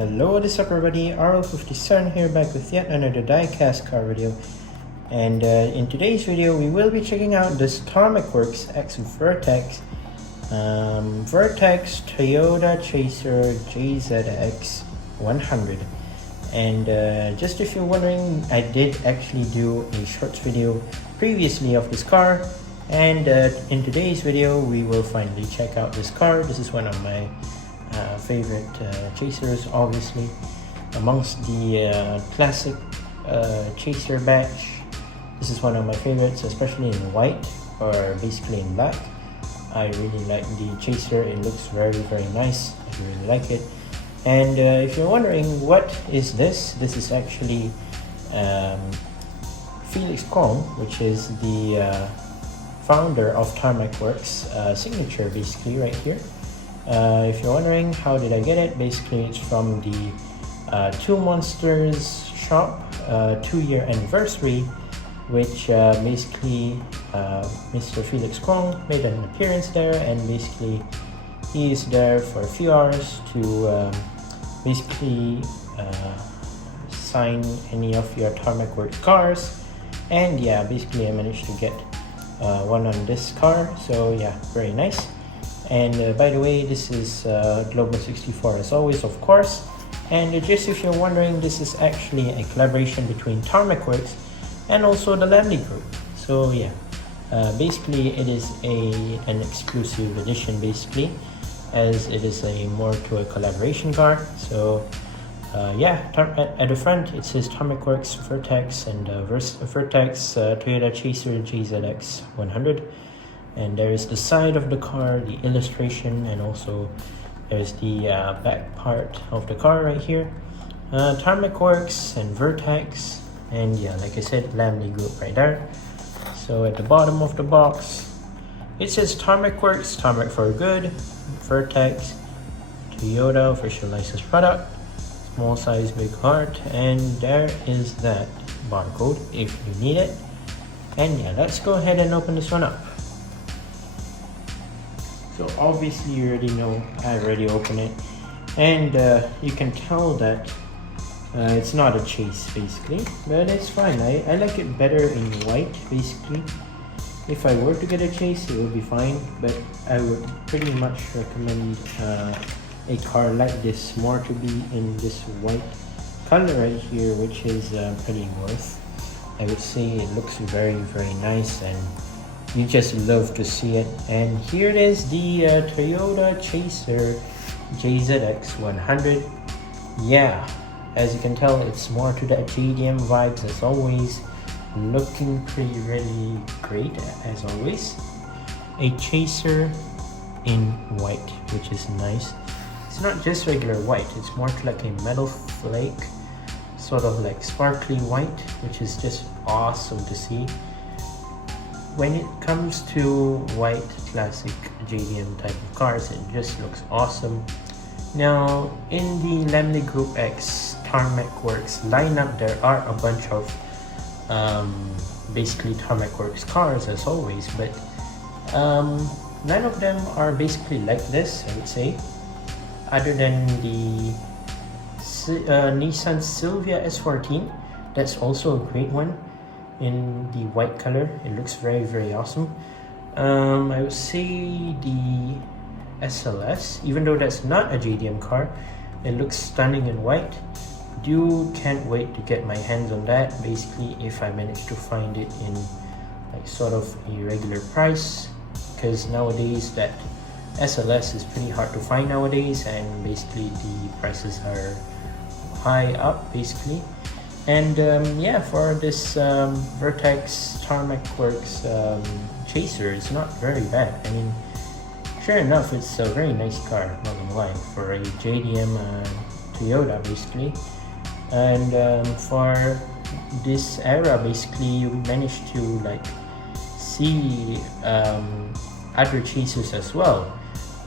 Hello, what is up everybody, RL57 here, back with yet another diecast car video. And in today's video we will be checking out this Tarmac Works X VERTEX Toyota Chaser JZX100. And just if you're wondering, I did actually do a shorts video previously of this car, and in today's video we will finally check out this car. This is one of my favorite chasers, obviously, amongst the classic chaser batch. This is one of my favorites, especially in white or basically in black. I really like the chaser. It looks very nice. I really like it. And if you're wondering what is this is actually Felix Kong, which is the founder of Tarmac Works signature, basically right here. If you're wondering how did I get it, basically it's from the Two Monsters shop 2-year anniversary, which basically Mr. Felix Kong made an appearance there, and basically he is there for a few hours to basically sign any of your Tarmac Works cars. And yeah, basically I managed to get one on this car, so yeah, very nice. And by the way, this is Global 64 as always, of course. And just if you're wondering, this is actually a collaboration between Tarmac Works and also the Lamley group. So yeah, basically it is an exclusive edition, basically, as it is more to a collaboration car. So yeah, at the front it says Tarmac Works VERTEX and VERTEX Toyota Chaser JZX100. And there is the side of the car, the illustration, and also there's the back part of the car right here. Tarmac Works and VERTEX, and yeah, like I said, Lamley group right there. So at the bottom of the box it says Tarmac Works, Tarmac for good, VERTEX, Toyota official licensed product, small size big heart, and there is that barcode if you need it. And yeah, let's go ahead and open this one up. So obviously you already know, I already opened it, and you can tell that it's not a chase basically, but it's fine. I like it better in white basically. If I were to get a chase, it would be fine, but I would pretty much recommend a car like this more to be in this white color right here, which is pretty worth. I would say it looks very nice, and you just love to see it. And here it is, the Toyota Chaser JZX100. Yeah, as you can tell, it's more to that JDM vibes as always. Looking really great as always. A chaser in white, which is nice. It's not just regular white, it's more to like a metal flake, sort of like sparkly white, which is just awesome to see. When it comes to white classic JDM type of cars, it just looks awesome. Now in the Lamley Group X Tarmac Works lineup, there are a bunch of basically Tarmac Works cars as always, but none of them are basically like this, I would say, other than the Nissan Silvia S14. That's also a great one in the white color. It looks very awesome. I would say the SLS, even though that's not a JDM car, it looks stunning in white. Can't wait to get my hands on that, basically, if I manage to find it in like sort of a regular price, because nowadays that SLS is pretty hard to find nowadays, and basically the prices are high up basically. And yeah, for this VERTEX Tarmac Works Chaser, it's not very bad. I mean, sure enough, it's a very nice car, not gonna lie, for a JDM Toyota basically. And for this era, basically, you managed to like see other chasers as well.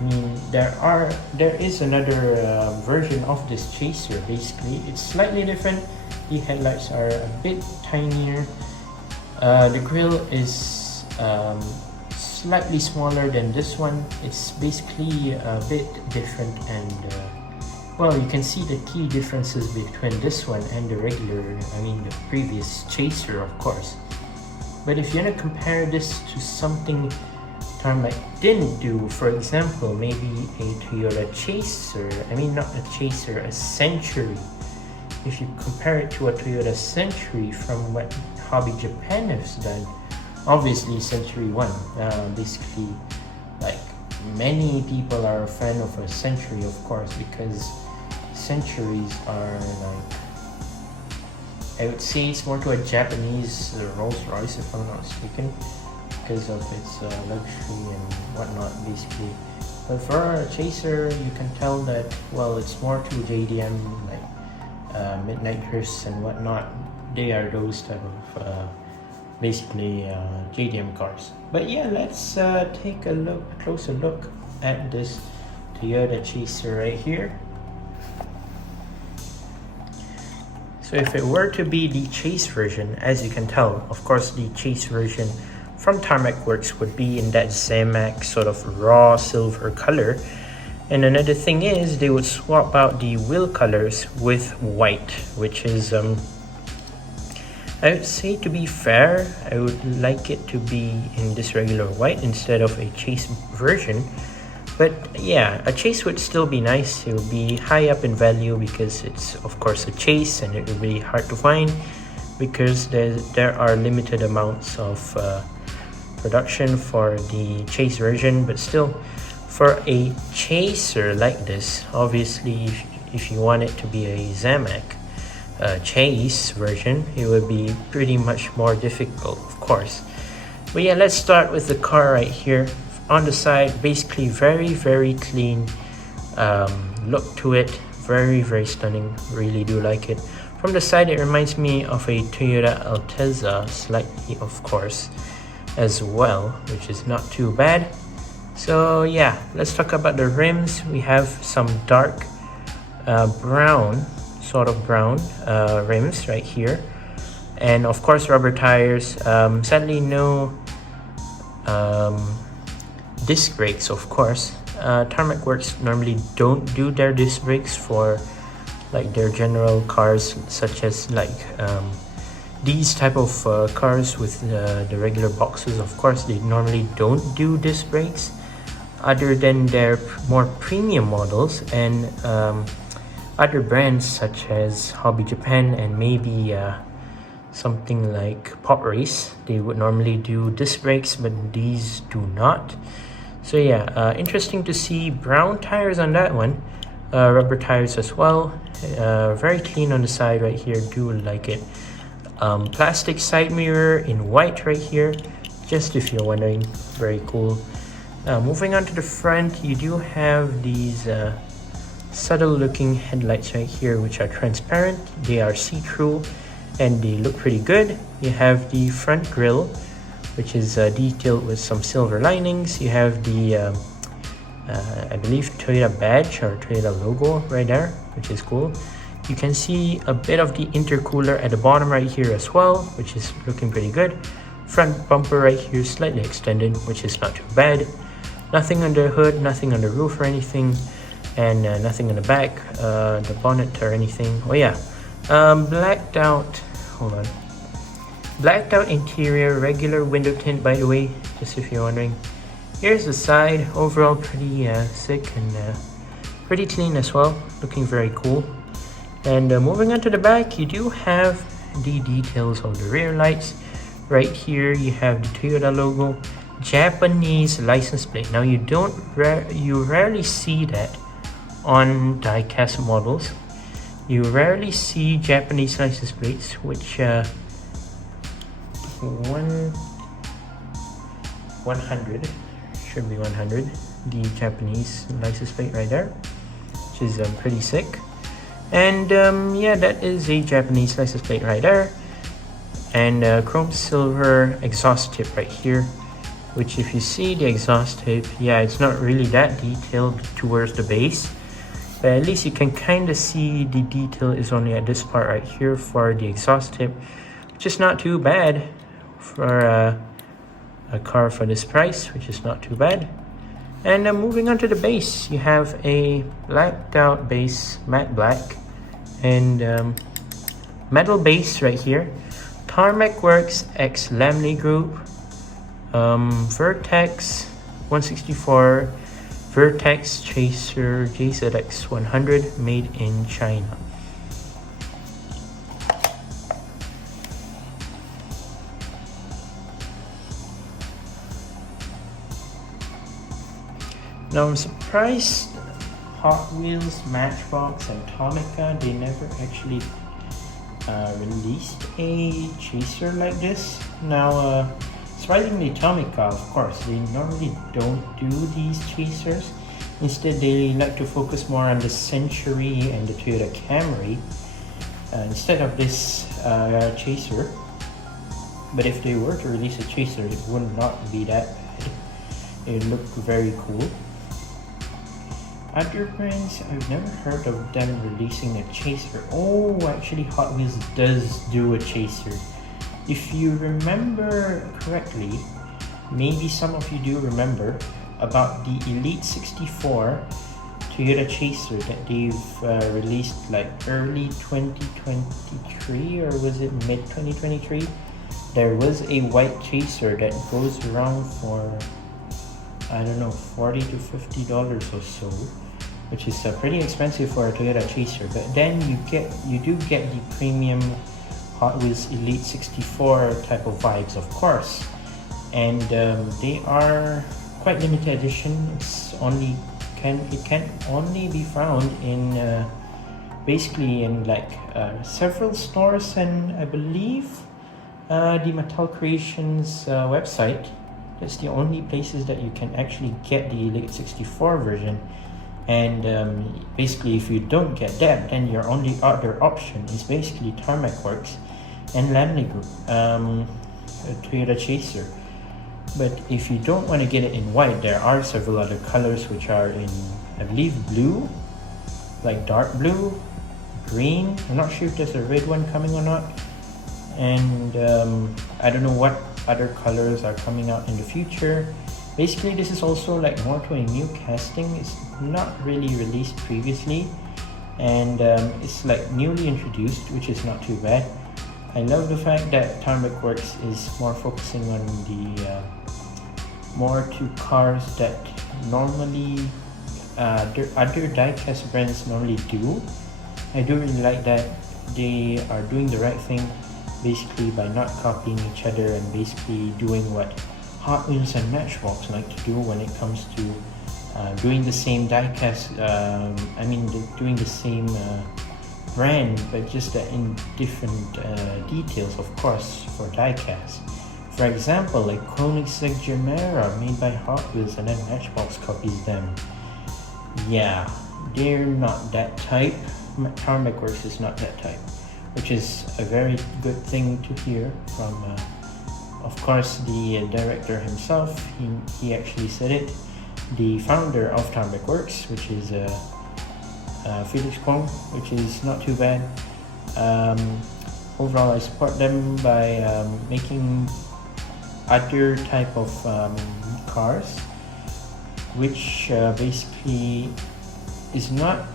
I mean, there is another version of this chaser. Basically, it's slightly different. The headlights are a bit tinier. The grille is slightly smaller than this one. It's basically a bit different, and well, you can see the key differences between this one and the regular, the previous Chaser, of course. But if you want to compare this to something Tarmac didn't do, for example, maybe a Toyota Chaser, not a Chaser, a Century. If you compare it to a Toyota Century from what Hobby Japan has done, obviously Century won. Basically, like, many people are a fan of a Century, of course, because Centuries are like, I would say it's more to a Japanese Rolls Royce, if I'm not mistaken, because of its luxury and whatnot, basically. But for a Chaser, you can tell that, well, it's more to JDM, like Midnighters and whatnot. They are those type of basically JDM cars. But yeah, let's take a closer look at this Toyota Chaser right here. So if it were to be the Chase version, as you can tell, of course the Chase version from Tarmac Works would be in that JZX sort of raw silver color. And another thing is they would swap out the wheel colors with white, which is I would say, to be fair, I would like it to be in this regular white instead of a Chase version. But yeah, a Chase would still be nice. It would be high up in value because it's of course a Chase, and it would be hard to find because there are limited amounts of production for the Chase version. But still, for a Chaser like this, obviously if you want it to be a JZX Chase version, it would be pretty much more difficult, of course. But yeah, let's start with the car right here. On the side, basically very clean look to it, very stunning. Really do like it. From the side, it reminds me of a Toyota Altezza slightly, of course, as well, which is not too bad. So yeah, let's talk about the rims. We have some dark brown, sort of brown rims right here, and of course rubber tires. Sadly, no disc brakes, of course. Tarmac Works normally don't do their disc brakes for like their general cars, such as like these type of cars with the regular boxes. Of course, they normally don't do disc brakes, other than their more premium models and other brands such as Hobby Japan and maybe something like Pop Race. They would normally do disc brakes, but these do not. So yeah, interesting to see brown tires on that one. Rubber tires as well. Very clean on the side right here. Do like it. Plastic side mirror in white right here, just if you're wondering. Very cool. Moving on to the front, you do have these subtle looking headlights right here, which are transparent. They are see-through and they look pretty good. You have the front grille, which is detailed with some silver linings. You have the I believe Toyota badge or Toyota logo right there, which is cool. You can see a bit of the intercooler at the bottom right here as well, which is looking pretty good. Front bumper right here slightly extended, which is not too bad. Nothing on the hood, nothing on the roof or anything, and nothing on the back, the bonnet or anything. Oh yeah, blacked out, hold on. Blacked out interior, regular window tint, by the way, just if you're wondering. Here's the side, overall pretty sick and pretty clean as well, looking very cool. And moving on to the back, you do have the details of the rear lights. Right here, you have the Toyota logo, Japanese license plate. Now you rarely see that on die-cast models. You rarely see Japanese license plates, which 100 should be 100, the Japanese license plate right there, which is pretty sick. And yeah, that is a Japanese license plate right there, and chrome silver exhaust tip right here, which if you see the exhaust tip, yeah, it's not really that detailed towards the base, but at least you can kind of see the detail is only at this part right here for the exhaust tip, which is not too bad for a car for this price, which is not too bad. And moving on to the base, you have a blacked out base, matte black, and metal base right here. Tarmac Works X Lamley Group, VERTEX 164, VERTEX Chaser JZX100, made in China. Now I'm surprised Hot Wheels, Matchbox, and Tomica, they never actually released a chaser like this. Now surprisingly Tomica, of course, they normally don't do these chasers. Instead they like to focus more on the Century and the Toyota Camry instead of this chaser. But if they were to release a chaser, it would not be that bad. It would look very cool. Other brands, I've never heard of them releasing a chaser. Oh, actually Hot Wheels does do a chaser. If you remember correctly, maybe some of you do remember about the Elite 64 Toyota Chaser that they've released like early 2023, or was it mid 2023? There was a white chaser that goes around for, I don't know, $40 to $50 or so, which is pretty expensive for a Toyota Chaser. But then you do get the premium Hot Wheels Elite 64 type of vibes, of course, and they are quite limited edition. It can only be found in basically in like several stores, and I believe the Mattel Creations website. That's the only places that you can actually get the Elite 64 version. And basically if you don't get that, then your only other option is basically Tarmac Works and Lamley Group, Toyota Chaser. But if you don't want to get it in white, there are several other colors which are in, I believe, blue, like dark blue, green. I'm not sure if there's a red one coming or not. And I don't know what other colors are coming out in the future. Basically this is also like more to a new casting. It's not really released previously, and it's like newly introduced, which is not too bad. I love the fact that Tarmac Works is more focusing on the more to cars that normally other diecast brands normally do. I do really like that they are doing the right thing, basically by not copying each other and basically doing what Hot Wheels and Matchbox like to do when it comes to doing the same diecast. Doing the same brand, but just in different details, of course, for diecast. For example, like Koenigsegg Gemera, made by Hot Wheels, and then Matchbox copies them. Yeah, they're not that type. Tarmac Works is not that type, which is a very good thing to hear from of course the director himself. He actually said it, the founder of Tarmac Works, which is Felix Kwong, which is not too bad. Overall, I support them by making other type of cars, which basically is not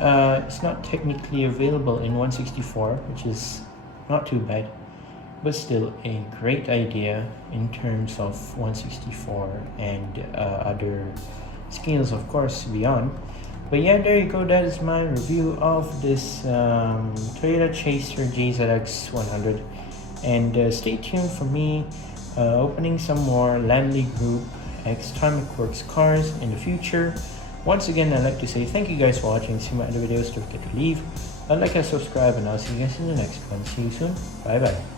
it's not technically available in 164, which is not too bad, but still a great idea in terms of 164 and other scales, of course, beyond. But yeah, there you go. That is my review of this Toyota Chaser JZX100, and stay tuned for me opening some more Lamley Group X Tarmac Works cars in the future. Once again, I'd like to say thank you guys for watching. See my other videos. Don't forget to leave a like and subscribe, and I'll see you guys in the next one. See you soon. Bye bye.